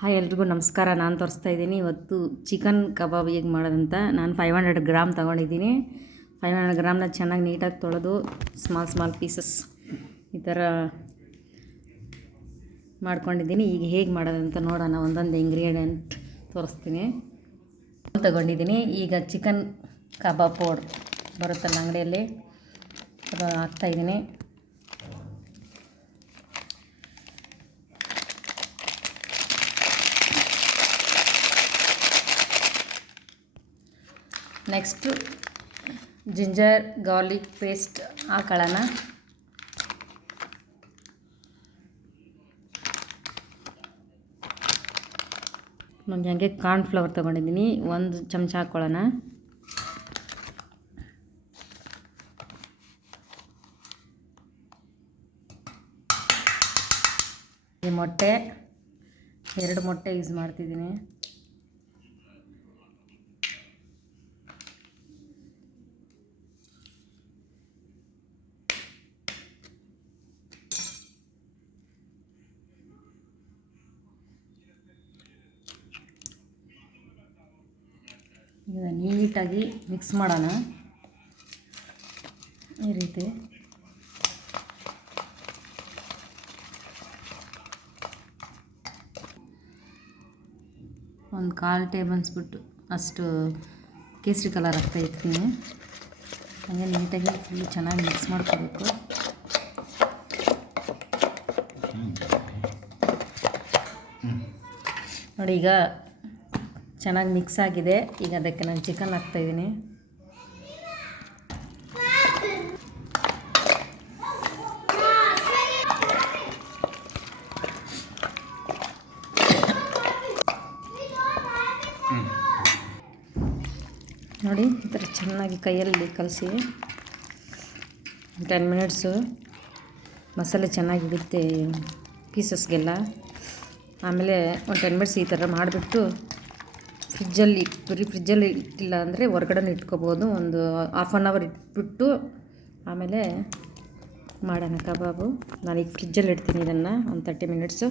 Hi ಎಲ್ರಿಗೂ ನಮಸ್ಕಾರ. ನಾನು ತೋರಿಸ್ತಾ ಇದ್ದೀನಿ ಇವತ್ತು ಚಿಕನ್ ಕಬಾಬ್ ಹೇಗೆ ಮಾಡೋದಂತ. ನಾನು 500 ಗ್ರಾಮ್ ತೊಗೊಂಡಿದ್ದೀನಿ. 500 ಗ್ರಾಮ್ನ ಚೆನ್ನಾಗಿ ನೀಟಾಗಿ ತೊಳೆದು ಸ್ಮಾಲ್ ಪೀಸಸ್ ಈ ಥರ ಮಾಡ್ಕೊಂಡಿದ್ದೀನಿ. ಈಗ ಹೇಗೆ ಮಾಡೋದಂತ ನೋಡೋಣ. ಒಂದೊಂದು ಇಂಗ್ರೀಡಿಯೆಂಟ್ ತೋರಿಸ್ತೀನಿ. ತಗೊಂಡಿದ್ದೀನಿ. ಈಗ ಚಿಕನ್ ಕಬಾಬ್ ಪೌಡ್ರ್ ಬರುತ್ತಲ್ಲ ಅಂಗಡಿಯಲ್ಲಿ, ಅದು ಹಾಕ್ತಾಯಿದ್ದೀನಿ. ನೆಕ್ಸ್ಟು ಜಿಂಜರ್ ಗಾರ್ಲಿಕ್ ಪೇಸ್ಟ್ ಹಾಕೊಳ್ಳೋಣ. ನನಗೆ ಹಾಗೆ ಕಾರ್ನ್ಫ್ಲವರ್ ತೊಗೊಂಡಿದ್ದೀನಿ, 1 ಚಮಚ ಹಾಕ್ಕೊಳ್ಳೋಣ. ಈ ಮೊಟ್ಟೆ 2 ಮೊಟ್ಟೆ ಯೂಸ್ ಮಾಡ್ತಿದ್ದೀನಿ. ಈಗ ನೀಟಾಗಿ ಮಿಕ್ಸ್ ಮಾಡೋಣ. ಈ ರೀತಿ ಒಂದು 1/4 ಟೇಬಲ್ ಸ್ಪೂನ್ ಅಷ್ಟು ಕೇಸರಿ ಕಲರ್ ಹಾಕ್ತಾ ಇರ್ತೀನಿ. ಹಾಗೆ ನೀಟಾಗಿ ಫುಲ್ ಚೆನ್ನಾಗಿ ಮಿಕ್ಸ್ ಮಾಡ್ಕೋಬೇಕು. ನೋಡಿ, ಈಗ ಚೆನ್ನಾಗಿ ಮಿಕ್ಸ್ ಆಗಿದೆ. ಈಗ ಅದಕ್ಕೆ ನಾನು ಚಿಕನ್ ಹಾಕ್ತಾಯಿದ್ದೀನಿ. ನೋಡಿ, ಈ ಥರ ಚೆನ್ನಾಗಿ ಕೈಯಲ್ಲಿ ಕಲಸಿ 10 ಮಿನಿಟ್ಸು ಮಸಾಲೆ ಚೆನ್ನಾಗಿ ಹಿಡಿಯುತ್ತೆ ಪೀಸಸ್ಗೆಲ್ಲ. ಆಮೇಲೆ ಒಂದು 10 ಮಿನಿಟ್ಸ್ ಈ ಥರ ಮಾಡಿಬಿಟ್ಟು ಫ್ರಿಜ್ಜಲ್ಲಿ ಇಟ್ಟಿಲ್ಲ ಅಂದರೆ ಹೊರಗಡೆ ಇಟ್ಕೋಬೋದು. ಒಂದು 1/2 ಅವರ್ ಇಟ್ಬಿಟ್ಟು ಆಮೇಲೆ ಮಾಡೋಣ ಕಬಾಬು. ನಾನೀಗ ಫ್ರಿಜ್ಜಲ್ಲಿ ಇಡ್ತೀನಿ ಇದನ್ನು ಒಂದು 30 ಮಿನಿಟ್ಸು.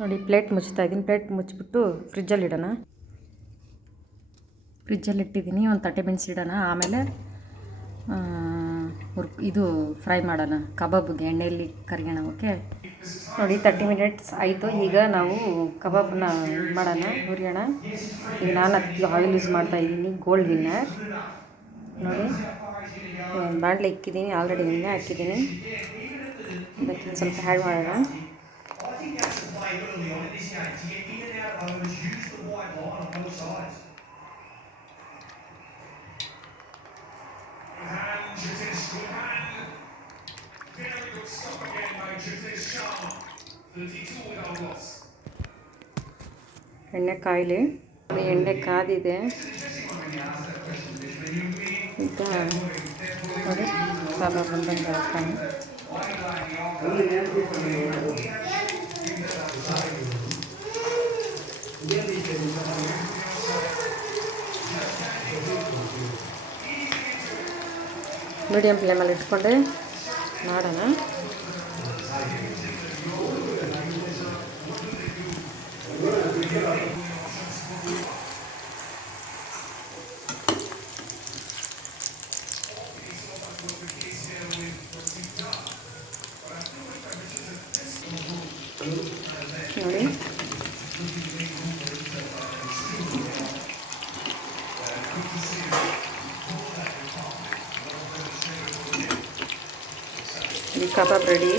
ನೋಡಿ, ಪ್ಲೇಟ್ ಮುಚ್ತಾಯಿದ್ದೀನಿ. ಪ್ಲೇಟ್ ಮುಚ್ಚಿಬಿಟ್ಟು ಫ್ರಿಜ್ಜಲ್ಲಿ ಇಡೋಣ. ಫ್ರಿಜ್ಜಲ್ಲಿ ಇಟ್ಟಿದ್ದೀನಿ, ಒಂದು 30 ಮಿನಿಟ್ಸ್ ಇಡೋಣ. ಆಮೇಲೆ ಇದು ಫ್ರೈ ಮಾಡೋಣ, ಕಬಾಬ್ಗೆ ಎಣ್ಣೆಯಲ್ಲಿ ಕರಿಯೋಣ. ಓಕೆ, ನೋಡಿ 30 ಮಿನಿಟ್ಸ್ ಆಯಿತು. ಈಗ ನಾವು ಕಬಾಬನ್ನ ಮಾಡೋಣ, ಹುರಿಯೋಣ. ಈಗ ನಾನು ಆಯಿಲ್ ಯೂಸ್ ಮಾಡ್ತಾಯಿದ್ದೀನಿ, ಗೋಲ್ಡ್ ವಿನ್ನರ್. ನೋಡಿ, ಬಾಣಲೆ ಇಕ್ಕಿದ್ದೀನಿ, ಆಲ್ರೆಡಿ ಎಣ್ಣೆ ಹಾಕಿದ್ದೀನಿ. ಅದಕ್ಕೆ ಸ್ವಲ್ಪ ಆ್ಯಡ್ ಮಾಡೋಣ. ಎಣ್ಣೆ ಕಾಯಿಲಿ. ಎಣ್ಣೆ ಕಾದಿದೆ. ಈಗ ನೋಡಿ, ಕಬಾಬ್ ಬಂದಂಗೆ ಹಾಕ್ತಾನೆ. ಮೀಡಿಯಮ್ ಫ್ಲೇಮಲ್ಲಿ ಇಟ್ಕೊಂಡೆ ಮಾಡೋಣ. ನೋಡಿ, ಈ ಕಬಾಬ್ ರೆಡಿ.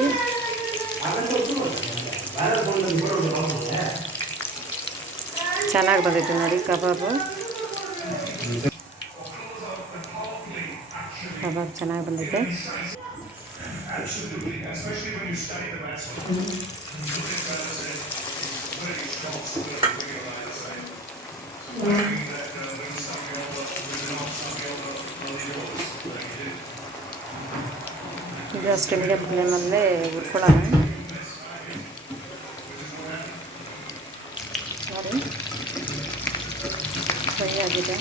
ಚೆನ್ನಾಗಿ ಬಂದೈತೆ ನೋಡಿ ಕಬಾಬು. ಕಬಾಬ್ ಚೆನ್ನಾಗಿ ಬಂದೈತೆ. ಇದು ಅಷ್ಟೇ ಮೀಡಿಯಮ್ ಫ್ಲೇಮಲ್ಲೇ ಹುರ್ಕೊಳ್ಳೋಣ. ನೋಡಿ, ಫ್ರೈ ಆಗಿದೆ.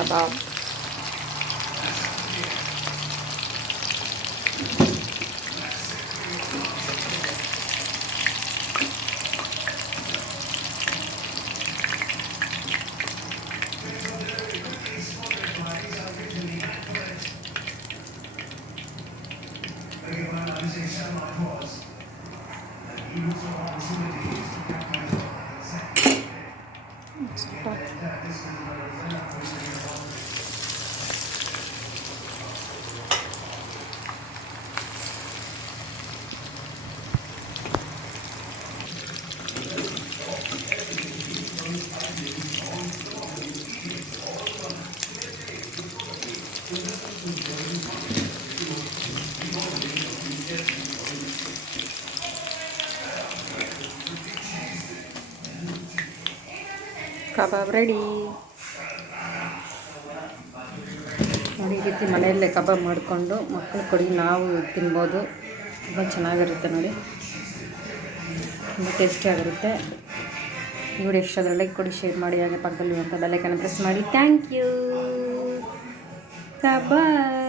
ಕಬಾಬ್. ಕಬಾಬ್ ರೆಡಿ ನೋಡಿ. ಈ ರೀತಿ ಮನೆಯಲ್ಲೇ ಕಬಾಬ್ ಮಾಡಿಕೊಂಡು ಮಕ್ಕಳು ಕೊಡಿ, ನಾವು ತಿನ್ಬೋದು. ತುಂಬ ಚೆನ್ನಾಗಿರುತ್ತೆ ನೋಡಿ, ತುಂಬ ಟೇಸ್ಟಿಯಾಗಿರುತ್ತೆ. ಈ ವಿಡಿಯೋ ಇಷ್ಟ ಆದರೆ ಲೈಕ್ ಕೊಡಿ, ಶೇರ್ ಮಾಡಿ, ಹಾಗೆ ಪಕ್ಕದಲ್ಲಿ ಅಂತ ಬೆಲ್ ಐಕಾನ್ ಪ್ರೆಸ್ ಮಾಡಿ. Thank you. ಕಬಾಬ್.